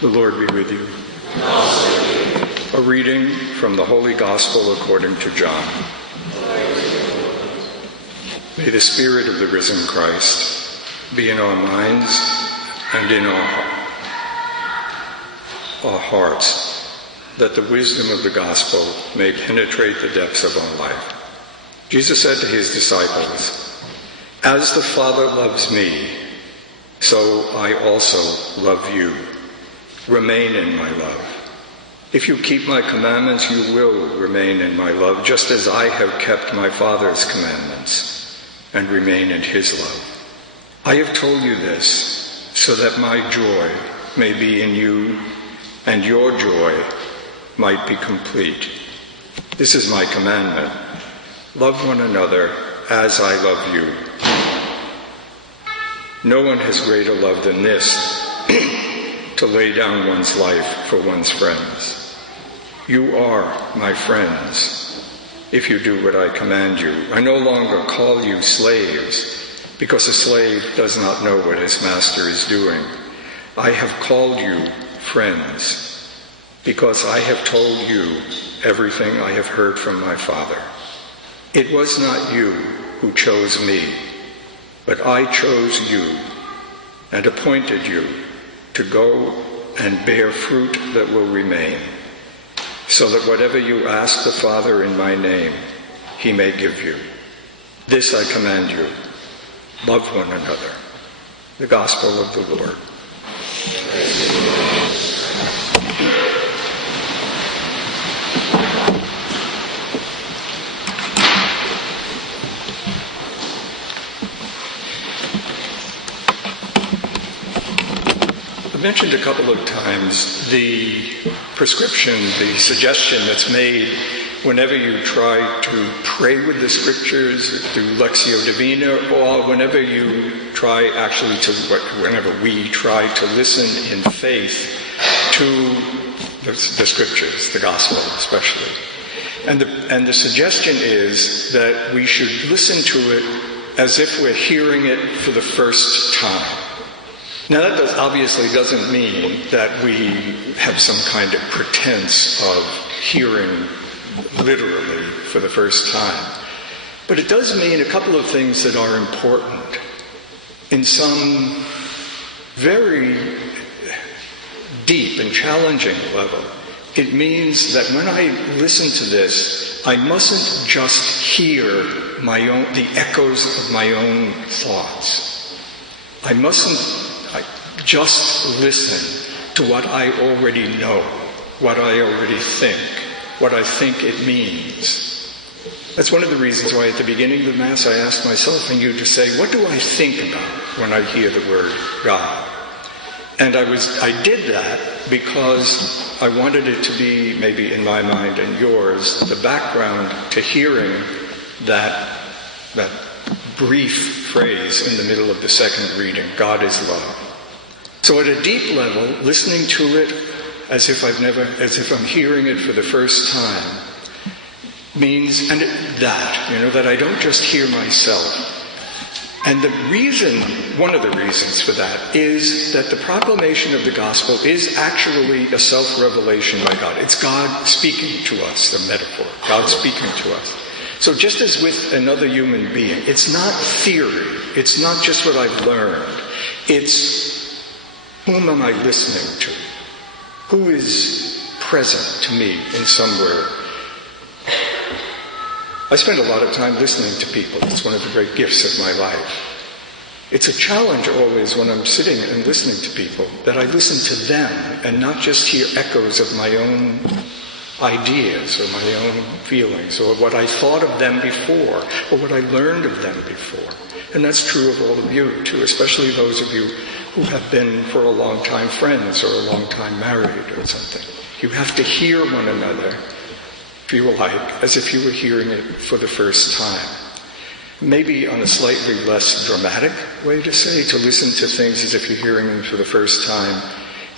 The Lord be with you. A reading from the Holy Gospel according to John. May the Spirit of the risen Christ be in our minds and in our hearts, that the wisdom of the gospel may penetrate the depths of our life. Jesus said to his disciples, "As the Father loves me, so I also love you. Remain in my love. If you keep my commandments, you will remain in my love, just as I have kept my Father's commandments and remain in his love. I have told you this so that my joy may be in you and your joy might be complete. This is my commandment. Love one another as I love you. No one has greater love than this, to lay down one's life for one's friends. You are my friends if you do what I command you. I no longer call you slaves, because a slave does not know what his master is doing. I have called you friends, because I have told you everything I have heard from my Father. It was not you who chose me, but I chose you and appointed you to go and bear fruit that will remain, so that whatever you ask the Father in my name, he may give you. This I command you, love one another." The Gospel of the Lord. I mentioned a couple of times the prescription, the suggestion that's made whenever you try to pray with the scriptures through Lectio Divina, or whenever we try to listen in faith to the scriptures, the gospel especially. And the suggestion is that we should listen to it as if we're hearing it for the first time. Now that obviously doesn't mean that we have some kind of pretense of hearing literally for the first time. But it does mean a couple of things that are important. In some very deep and challenging level, it means that when I listen to this, I mustn't just hear the echoes of my own thoughts. I mustn't just listen to what I already know, what I already think, what I think it means. That's one of the reasons why at the beginning of the Mass I asked myself and you to say, what do I think about when I hear the word God? And I did that because I wanted it to be, maybe in my mind and yours, the background to hearing that brief phrase in the middle of the second reading, God is love. So at a deep level, listening to it as if I'm hearing it for the first time, means that I don't just hear myself. And one of the reasons for that is that the proclamation of the gospel is actually a self-revelation by God. It's God speaking to us, the metaphor, God speaking to us. So just as with another human being, it's not theory, it's not just what I've learned, it's whom am I listening to? Who is present to me in somewhere? I spend a lot of time listening to people. It's one of the great gifts of my life. It's a challenge always when I'm sitting and listening to people that I listen to them and not just hear echoes of my own ideas or my own feelings or what I thought of them before or what I learned of them before. And that's true of all of you too, especially those of you who have been for a long time friends or a long time married or something. You have to hear one another, feel like, as if you were hearing it for the first time. Maybe on a slightly less dramatic way to say, to listen to things as if you're hearing them for the first time,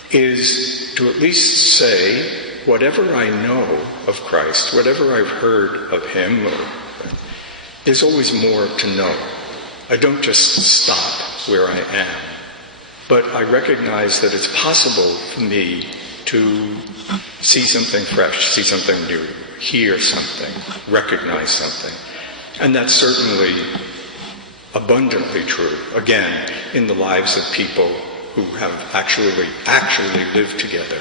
is to at least say, whatever I know of Christ, whatever I've heard of him, there's always more to know. I don't just stop where I am. but I recognize that it's possible for me to see something fresh, see something new, hear something, recognize something. And that's certainly abundantly true, again, in the lives of people who have actually lived together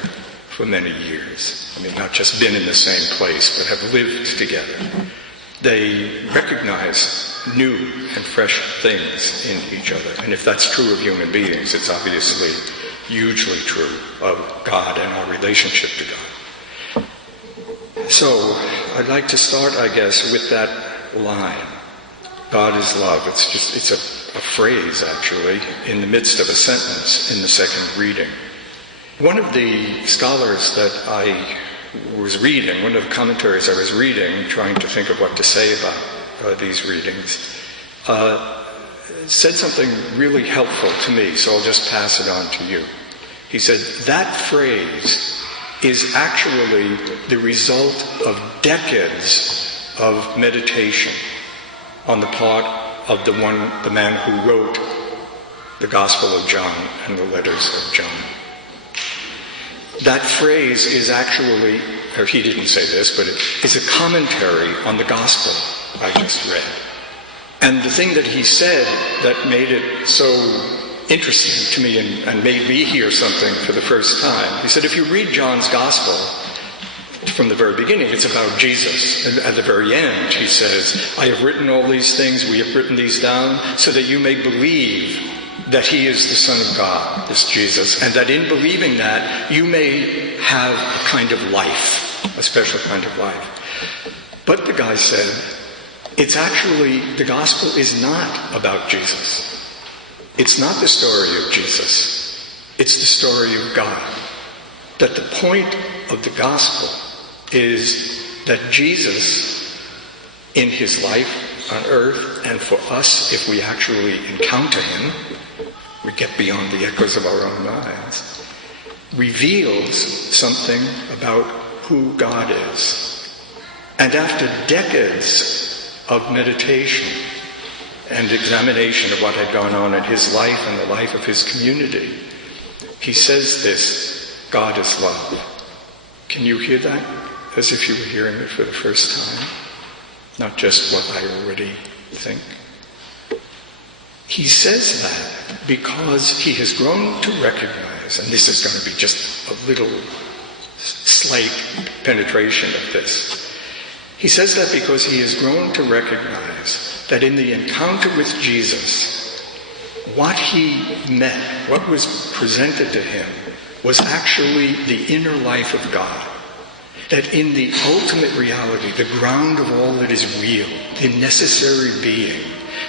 for many years. I mean, not just been in the same place, but have lived together. They recognize new and fresh things in each other. And if that's true of human beings, it's obviously hugely true of God and our relationship to God. So, I'd like to start, I guess, with that line. God is love. It's a phrase, actually, in the midst of a sentence in the second reading. One of the scholars that I was reading, one of the commentaries I was reading, trying to think of what to say about these readings, said something really helpful to me, so I'll just pass it on to you. He said, that phrase is actually the result of decades of meditation on the part of the man who wrote the Gospel of John and the letters of John. That phrase is actually, or he didn't say this, but it is a commentary on the Gospel I just read. And the thing that he said that made it so interesting to me and made me hear something for the first time, he said, if you read John's Gospel, from the very beginning, it's about Jesus. And at the very end, he says, I have written all these things, we have written these down, so that you may believe that he is the Son of God, this Jesus, and that in believing that, you may have a kind of life, a special kind of life. But the guy said, it's actually, the gospel is not about Jesus. It's not the story of Jesus. It's the story of God. That the point of the gospel is that Jesus, in his life on earth, and for us, if we actually encounter him, we get beyond the echoes of our own minds, reveals something about who God is. And after decades of meditation and examination of what had gone on in his life and the life of his community, he says this, God is love. Can you hear that? As if you were hearing it for the first time, not just what I already think. He says that because he has grown to recognize, and this is going to be just a little slight penetration of this. He says that because he has grown to recognize that in the encounter with Jesus, what he met, what was presented to him, was actually the inner life of God. That in the ultimate reality, the ground of all that is real, the necessary being,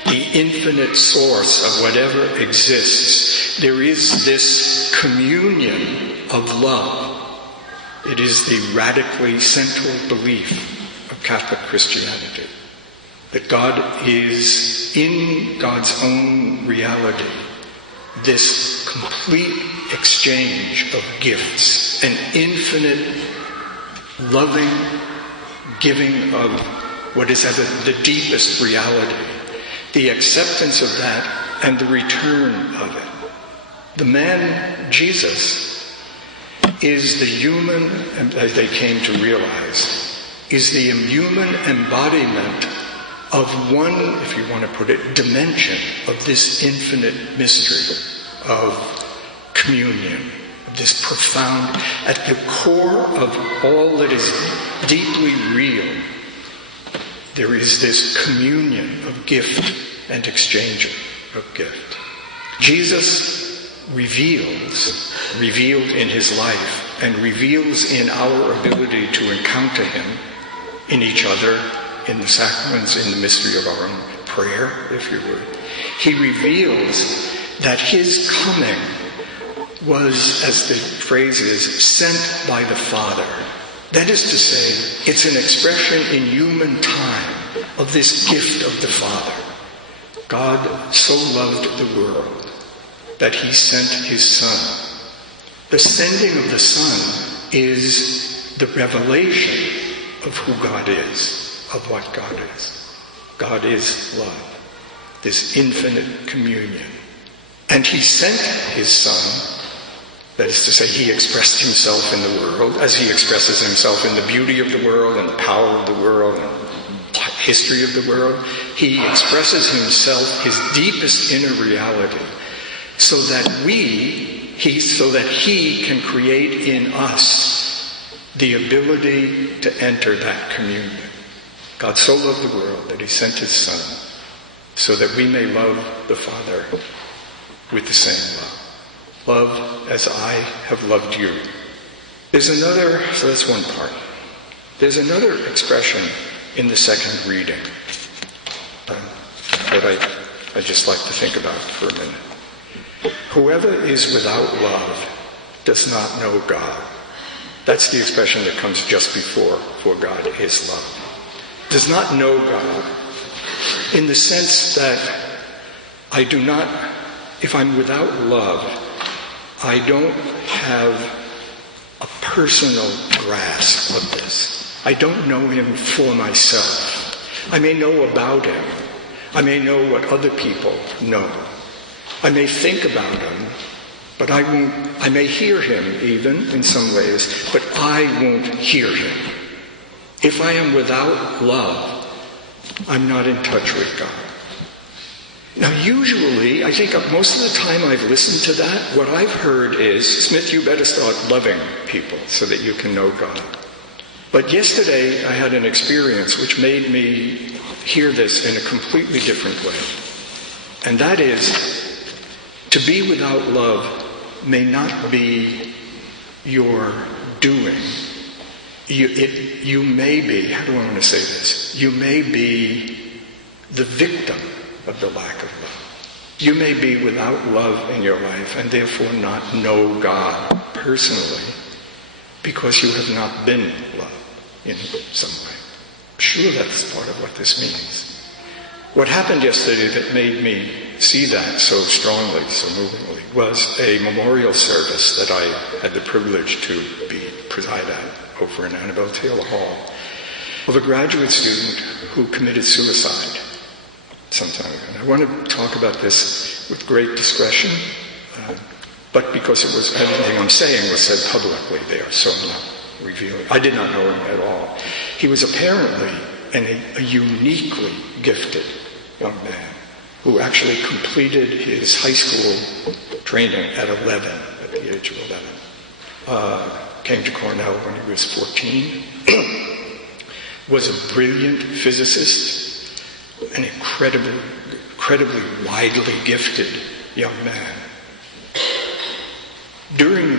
the infinite source of whatever exists, there is this communion of love. It is the radically central belief of Catholic Christianity. That God is, in God's own reality, this complete exchange of gifts, an infinite loving giving of what is at the deepest reality, the acceptance of that and the return of it. The man, Jesus, is the human, as they came to realize, is the human embodiment of one, if you want to put it, dimension of this infinite mystery of communion. This profound, at the core of all that is deeply real, there is this communion of gift and exchange of gift. Jesus revealed in his life, and reveals in our ability to encounter him in each other, in the sacraments, in the mystery of our own prayer, if you would. He reveals that his coming was, as the phrase is, sent by the Father. That is to say, it's an expression in human time of this gift of the Father. God so loved the world that he sent his Son. The sending of the Son is the revelation of who God is, of what God is. God is love, this infinite communion. And he sent his Son, that is to say, he expressed himself in the world as he expresses himself in the beauty of the world and the power of the world and the history of the world. He expresses himself, his deepest inner reality, so that he can create in us the ability to enter that communion. God so loved the world that he sent his Son so that we may love the Father with the same love. Love as I have loved you. There's another, so that's one part. There's another expression in the second reading that I just like to think about for a minute. Whoever is without love does not know God. That's the expression that comes just before, for God is love. Does not know God in the sense that I do not, if I'm without love, I don't have a personal grasp of this. I don't know him for myself. I may know about him. I may know what other people know. I may think about him, but I may hear him even in some ways, but I won't hear him. If I am without love, I'm not in touch with God. Now usually, I think most of the time I've listened to that, what I've heard is, Smith, you better start loving people so that you can know God. But yesterday I had an experience which made me hear this in a completely different way. And that is, to be without love may not be your doing. You may be, how do I want to say this? You may be the victim of the lack of love. You may be without love in your life and therefore not know God personally because you have not been loved in some way. I'm sure that's part of what this means. What happened yesterday that made me see that so strongly, so movingly, was a memorial service that I had the privilege to preside at over in Annabelle Taylor Hall of a graduate student who committed suicide some time ago. And I want to talk about this with great discretion, but because it was everything I'm saying was said publicly there, so I'm not revealing. I did not know him at all. He was apparently a uniquely gifted young man who actually completed his high school training at 11, at the age of 11. Came to Cornell when he was 14. Was a brilliant physicist, an incredibly widely gifted young man. During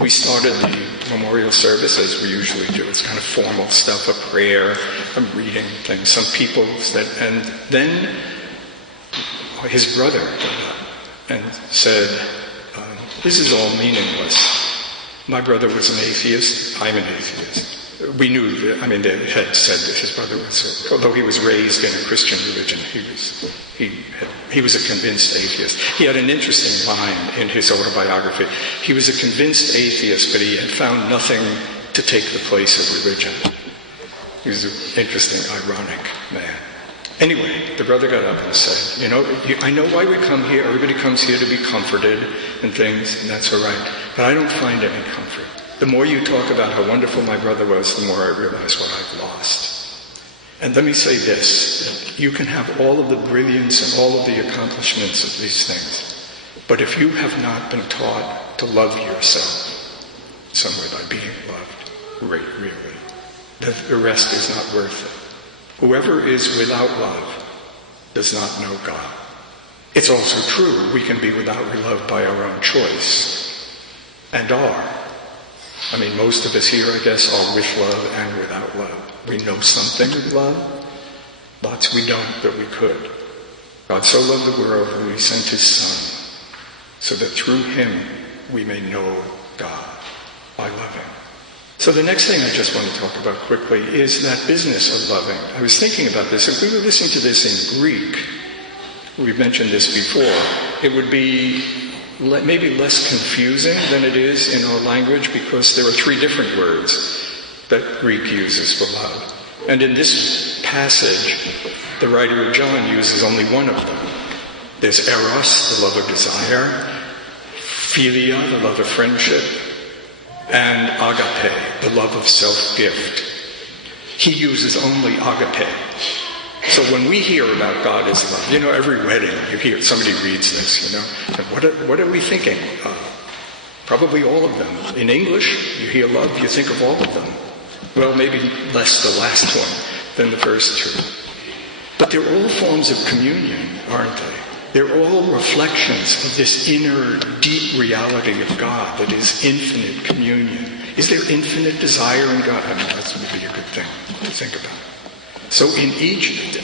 we started the memorial service as we usually do. It's kind of formal stuff, a prayer, a reading thing, some people said, and then his brother got up and said, this is all meaningless. My brother was an atheist, I'm an atheist. We knew, they had said that his brother was, although he was raised in a Christian religion, he was a convinced atheist. He had an interesting line in his autobiography. He was a convinced atheist, but he had found nothing to take the place of religion. He was an interesting, ironic man. Anyway, the brother got up and said, I know why we come here. Everybody comes here to be comforted and things, and that's all right. But I don't find any comfort. The more you talk about how wonderful my brother was, the more I realize what I've lost. And let me say this. You can have all of the brilliance and all of the accomplishments of these things. But if you have not been taught to love yourself, some way by being loved, really, the rest is not worth it. Whoever is without love does not know God. It's also true we can be without love by our own choice, and are. Most of us here, I guess, are with love and without love. We know something with love, lots we don't, but we could. God so loved the world that he sent his Son, so that through him we may know God by loving. So the next thing I just want to talk about quickly is that business of loving. I was thinking about this. If we were listening to this in Greek, we've mentioned this before, it would be maybe less confusing than it is in our language because there are 3 different words that Greek uses for love. And in this passage, the writer of John uses only one of them. There's eros, the love of desire, philia, the love of friendship, and agape, the love of self-gift. He uses only agape. So when we hear about God as love, every wedding, you hear somebody reads this, and what are we thinking? Probably all of them. In English, you hear love, you think of all of them. Well, maybe less the last one than the first two. But they're all forms of communion, aren't they? They're all reflections of this inner, deep reality of God that is infinite communion. Is there infinite desire in God? That's maybe a good thing to think about. So in each,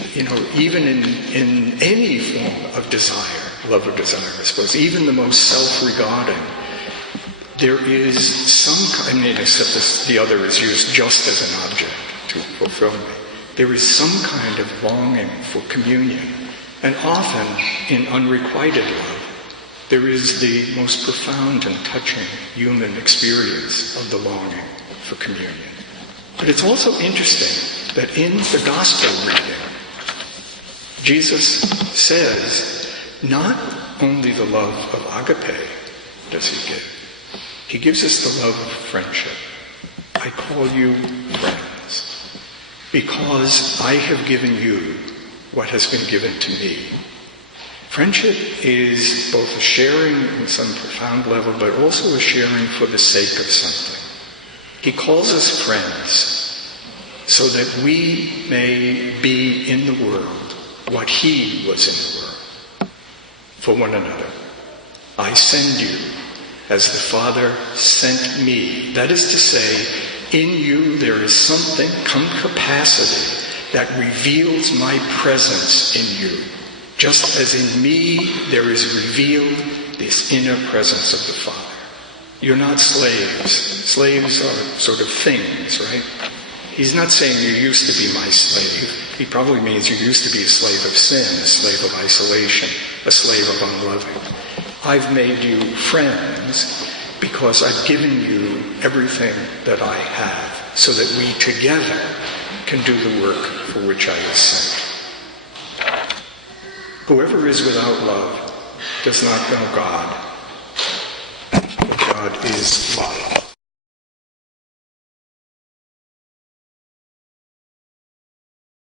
even in any form of desire, love or desire, I suppose, even the most self-regarding, there is some kind, except this, the other is used just as an object to fulfill me. There is some kind of longing for communion. And often, in unrequited love, there is the most profound and touching human experience of the longing for communion. But it's also interesting that in the gospel reading, Jesus says, not only the love of agape does he give. He gives us the love of friendship. I call you friends, because I have given you what has been given to me. Friendship is both a sharing in some profound level, but also a sharing for the sake of something. He calls us friends so that we may be in the world what he was in the world, for one another. I send you as the Father sent me. That is to say, in you there is something, some capacity that reveals my presence in you, just as in me there is revealed this inner presence of the Father. You're not slaves. Slaves are sort of things, right? He's not saying you used to be my slave. He probably means you used to be a slave of sin, a slave of isolation, a slave of unloving. I've made you friends because I've given you everything that I have, so that we together can do the work for which I was sent. Whoever is without love does not know God, for God is love.